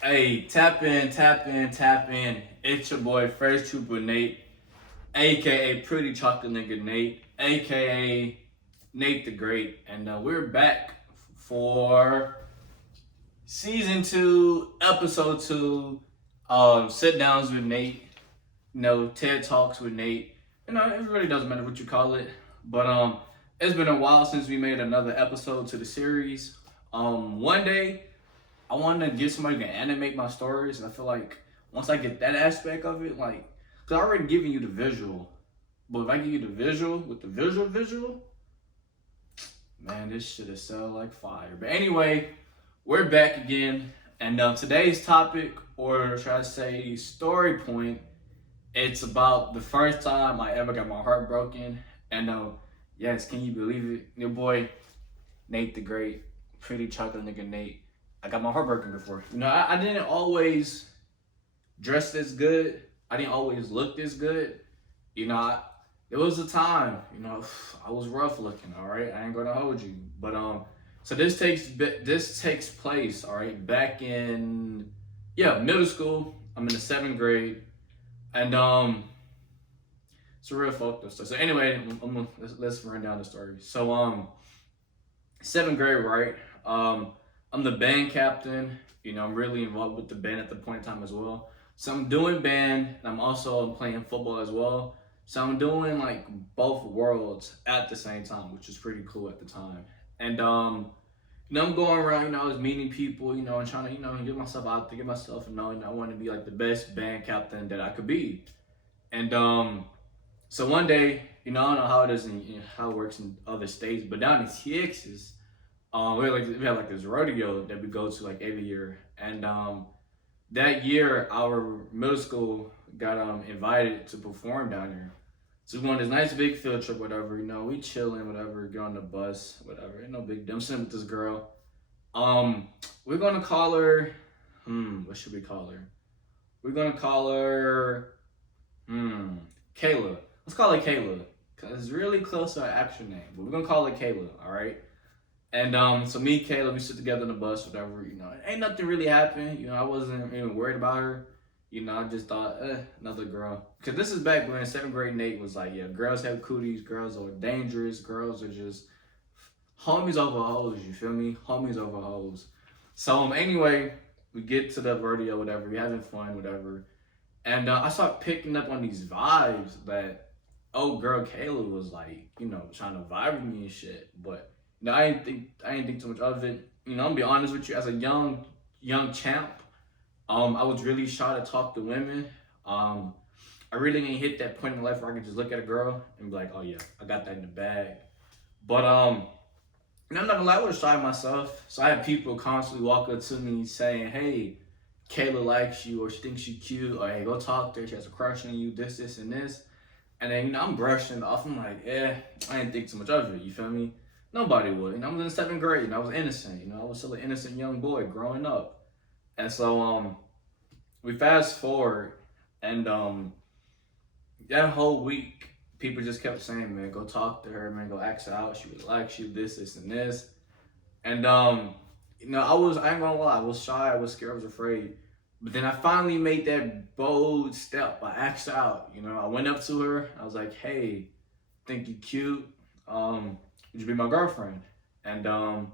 Hey, tap in, tap in, tap in. It's your boy, First Trooper Nate, aka Pretty Chocolate Nigga Nate, aka Nate the Great, and we're back for season 2, episode 2. Sit downs with Nate. TED Talks with Nate. It really doesn't matter what you call it, but it's been a while since we made another episode to the series. One day I want to get somebody to animate my stories, and I feel like once I get that aspect of it, like, cause I already given you the visual, but if I give you the visual with the visual, man, this shit is sell like fire. But anyway, we're back again, and today's topic, or should I say, story point, it's about the first time I ever got my heart broken, and yes, can you believe it? Your boy, Nate the Great, Pretty Chocolate Nigga Nate. I got my heart broken before. I didn't always dress this good. I didn't always look this good. There was a time, I was rough looking, all right? I ain't gonna hold you. But so this takes place, all right, back in middle school. I'm in the 7th grade. And it's a real fucked up story. So anyway, let's run down the story. So 7th grade, right? I'm the band captain. I'm really involved with the band at the point in time as well. So I'm doing band, and I'm also playing football as well. So I'm doing like both worlds at the same time, which is pretty cool at the time. And I'm going around, I was meeting people, and trying to, get myself out there, get myself known. I want to be like the best band captain that I could be. And so one day, I don't know how it is and how it works in other states, but down in Texas, we have like this rodeo that we go to like every year, and that year our middle school got invited to perform down there. So we went on this nice big field trip, whatever. We chilling, whatever. Get on the bus, whatever. Ain't no big deal. I'm sitting with this girl. We're gonna call her. What should we call her? We're gonna call her. Kayla. Let's call her Kayla, cause it's really close to her actual name. But we're gonna call her Kayla, all right? And so me and Kayla, we sit together on the bus, whatever, ain't nothing really happened. I wasn't even worried about her. I just thought, another girl. Cause this is back when 7th grade Nate was like, yeah, girls have cooties, girls are dangerous, girls are just homies over hoes, you feel me? Homies over hoes. So anyway, we get to the rodeo, whatever, we having fun, whatever. And I start picking up on these vibes that old girl Kayla was like, trying to vibe with me and shit. But I didn't think too much of it. I'm gonna be honest with you, as a young champ, I was really shy to talk to women. I really didn't hit that point in life where I could just look at a girl and be like, oh yeah, I got that in the bag. But I'm not gonna lie, I was shy myself. So I had people constantly walk up to me saying, hey, Kayla likes you, or she thinks you cute, or hey, go talk to her, she has a crush on you, this, and this. And then, I'm brushing it off. I'm like, I didn't think too much of it, you feel me? Nobody would. I was in 7th grade, and I was innocent. I was still an innocent young boy growing up. And so, we fast forward, and that whole week, people just kept saying, man, go talk to her, man, go ask her out. She would like you, this, and this. And I ain't gonna lie, I was shy, I was scared, I was afraid. But then I finally made that bold step. I asked her out. I went up to her. I was like, hey, think you cute. Would you be my girlfriend? And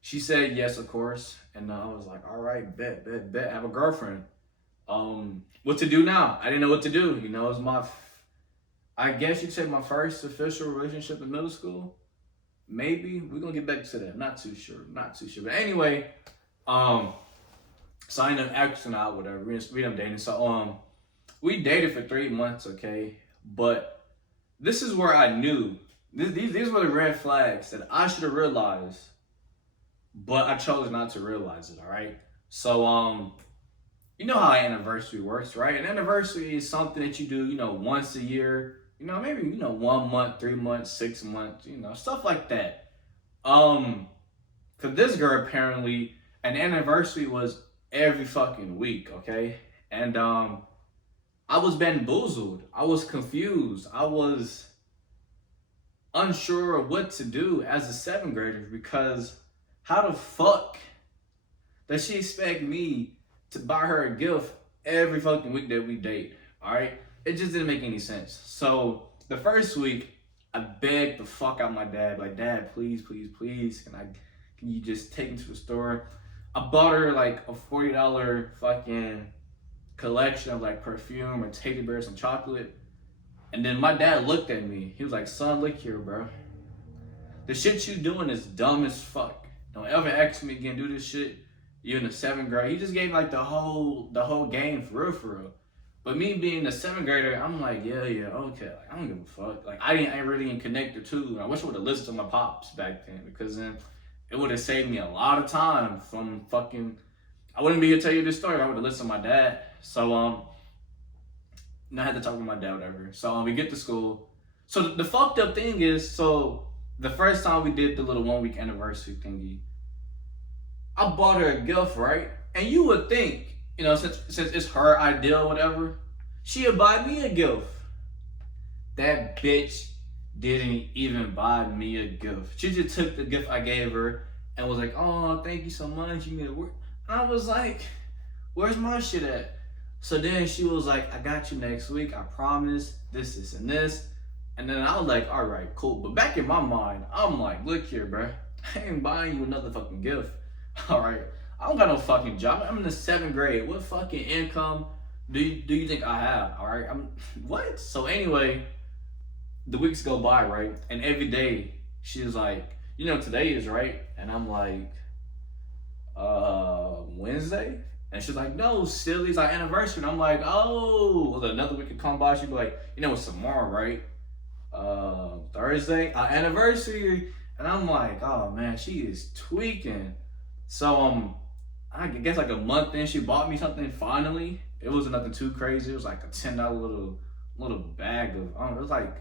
she said yes, of course. And I was like, all right, bet, have a girlfriend. What to do now? I didn't know what to do. It was I guess you'd say my first official relationship in middle school. Maybe. We're gonna get back to that. Not too sure. But anyway, so I ended up asking out, whatever. We ended up dating. So we dated for 3 months, okay? But this is where I knew. These were the red flags that I should have realized, but I chose not to realize it, all right? So, you know how an anniversary works, right? An anniversary is something that you do, once a year, maybe, 1 month, 3 months, 6 months, stuff like that. Cause this girl, apparently, an anniversary was every fucking week, okay? And I was bamboozled. I was confused. I was unsure of what to do as a 7th grader, because how the fuck does she expect me to buy her a gift every fucking week that we date? All right, it just didn't make any sense. So the first week, I begged the fuck out my dad, like, Dad, please, please, please, can you just take me to the store? I bought her like a $40 fucking collection of like perfume and teddy bears and chocolate. And then my dad looked at me. He was like, son, look here, bro. The shit you doing is dumb as fuck. Don't ever ask me again, do this shit. You're in the 7th grade. He just gave like the whole game for real, for real. But me being a 7th grader, I'm like, yeah, okay. Like, I don't give a fuck. Like, I really didn't connect the two. I wish I would have listened to my pops back then, because then it would have saved me a lot of time from fucking. I wouldn't be here to tell you this story. I would have listened to my dad. So I had to talk with my dad, whatever. So we get to school. So the fucked up thing is, so the first time we did the little 1-week anniversary thingy, I bought her a gift, right? And you would think, you know, since it's her idea or whatever, she'd buy me a gift. That bitch didn't even buy me a gift. She just took the gift I gave her and was like, oh, thank you so much. You made it work. And I was like, where's my shit at? So then she was like, I got you next week. I promise. This, and this. And then I was like, all right, cool. But back in my mind, I'm like, look here, bro. I ain't buying you another fucking gift. All right. I don't got no fucking job. I'm in the 7th grade. What fucking income do you think I have? All right. What? So anyway, the weeks go by, right? And every day she's like, you know, today is, right? And I'm like, Wednesday? And she's like, no, silly, it's our anniversary. And I'm like, oh, well, another week could come by. She'd be like, you know, it's tomorrow, right? Thursday, our anniversary. And I'm like, oh man, she is tweaking. So I guess like a month in, she bought me something finally. It wasn't nothing too crazy. It was like a $10 little bag of, I don't know,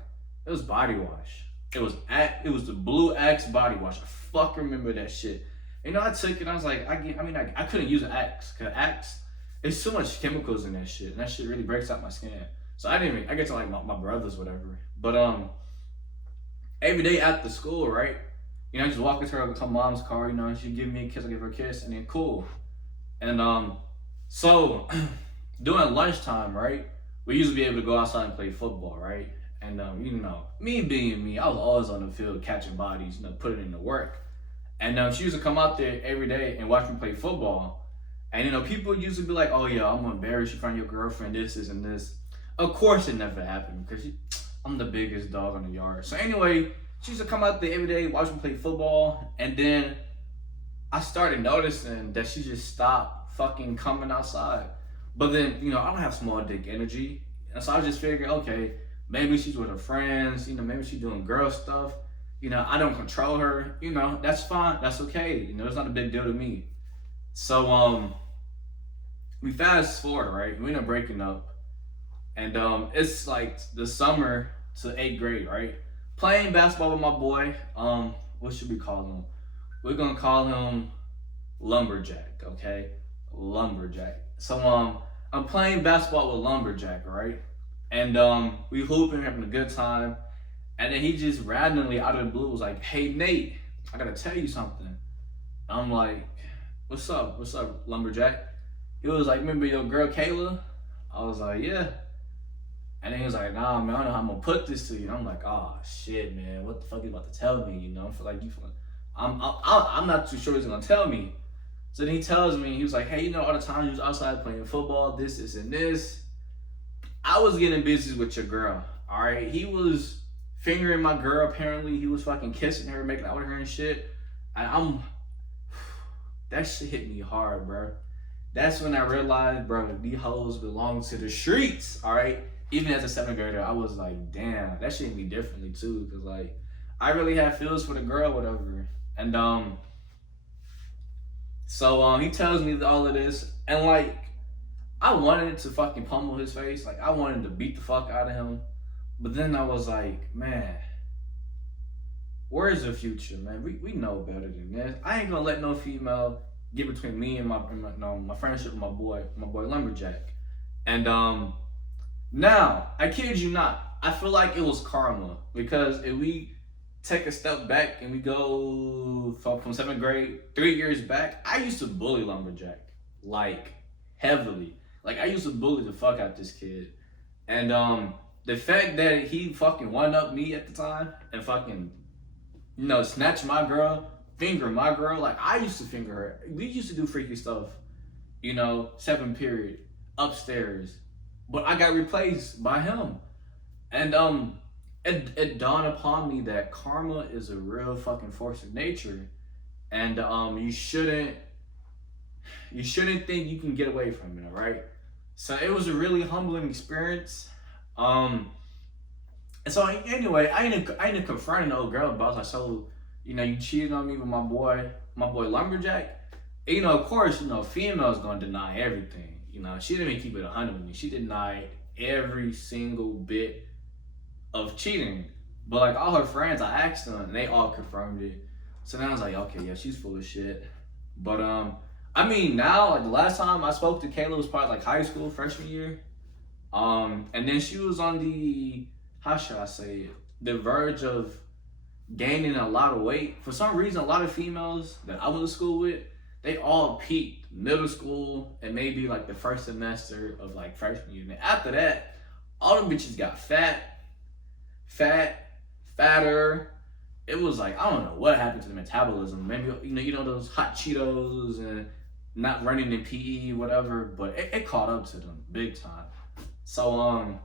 it was body wash. It was the Blue Axe body wash. I fucking remember that shit. You know, I took it and I was like, I couldn't use an Axe, because Axe, there's so much chemicals in that shit, and that shit really breaks out my skin. So I get to like my brothers, whatever. But every day after school, right? You know, I just walk into her mom's car, you know, she'd give me a kiss, I give her a kiss, and then cool. And so during lunchtime, right, we used to be able to go outside and play football, right? And you know, me being me, I was always on the field catching bodies, you know, putting in the work. And she used to come out there every day and watch me play football. And you know, people used to be like, oh yeah, I'm gonna embarrass you in front of your girlfriend, this, and this. Of course it never happened, because I'm the biggest dog in the yard. So anyway, she used to come out there every day, watch me play football, and then I started noticing that she just stopped fucking coming outside. But then, you know, I don't have small dick energy. And so I just figured, okay, maybe she's with her friends, you know, maybe she's doing girl stuff. You know, I don't control her, you know, that's fine, that's okay. You know, it's not a big deal to me. So we fast forward, right? We end up breaking up. And it's like the summer to 8th grade, right? Playing basketball with my boy. What should we call him? We're gonna call him Lumberjack, okay? Lumberjack. So I'm playing basketball with Lumberjack, right? And we hooping, having a good time. And then he just randomly out of the blue was like, hey Nate, I gotta tell you something. I'm like, what's up, Lumberjack? He was like, remember your girl Kayla? I was like, yeah. And then he was like, nah, man, I don't know how I'm gonna put this to you. And I'm like, oh shit, man, what the fuck you about to tell me? You know, I feel like I'm not too sure he's gonna tell me. So then he tells me, he was like, hey, you know, all the time you was outside playing football, this, and this. I was getting busy with your girl, all right? He was fingering my girl, apparently. He was fucking kissing her, making out with her and shit. And that shit hit me hard, bro. That's when I realized, bro, these hoes belong to the streets, all right? Even as a 7th grader, I was like, damn, that shit hit me differently too, because like, I really had feels for the girl, whatever. And so he tells me all of this, and like, I wanted to fucking pummel his face. Like, I wanted to beat the fuck out of him. But then I was like, man, where's the future, man? We know better than this. I ain't gonna let no female get between me and my friendship with my boy Lumberjack. And now, I kid you not, I feel like it was karma, because if we take a step back and we go from 7th grade, 3 years back, I used to bully Lumberjack, like heavily. Like I used to bully the fuck out this kid. And the fact that he fucking one up me at the time and fucking, snatch my girl, finger my girl, like I used to finger her. We used to do freaky stuff, 7th period, upstairs. But I got replaced by him. And it dawned upon me that karma is a real fucking force of nature, and you shouldn't think you can get away from it. All right. So it was a really humbling experience. And so anyway, I ain't confronting the old girl about it. Like, so you cheated on me with my boy Lumberjack. And, of course, females gonna deny everything. She didn't even keep it 100 with me. She denied every single bit of cheating. But like all her friends, I asked them and they all confirmed it. So now I was like, okay, yeah, she's full of shit. But I mean now, like the last time I spoke to Kayla was probably like high school, freshman year. And then she was on the, how should I say it, the verge of gaining a lot of weight. For some reason, a lot of females that I went to school with, they all peaked middle school and maybe like the first semester of like freshman year. And after that, all them bitches got fatter. It was like, I don't know what happened to the metabolism. Maybe, those hot Cheetos and not running in PE, whatever, but it caught up to them big time. So,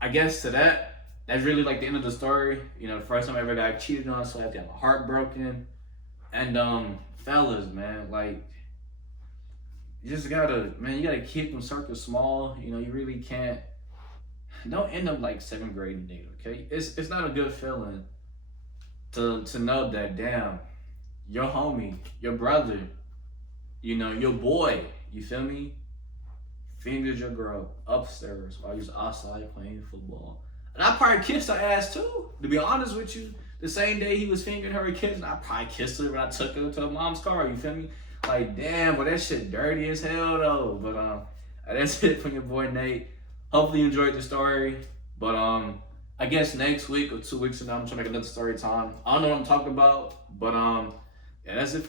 I guess that's really like the end of the story. The first time I ever got cheated on, so I had to have my heart broken. And, fellas, man, like, you gotta keep them circles small. You really can't. Don't end up like 7th grade Nate, okay? It's not a good feeling to know that, damn, your homie, your brother, your boy, you feel me, fingered your girl upstairs while you was outside playing football. And I probably kissed her ass too, to be honest with you. The same day he was fingering her kissing, I probably kissed her when I took her to her mom's car, you feel me? Like, damn, but that shit dirty as hell though. But that's it from your boy Nate. Hopefully you enjoyed the story. But I guess next week or 2 weeks from now I'm trying to make another story time. I don't know what I'm talking about, but yeah, that's it.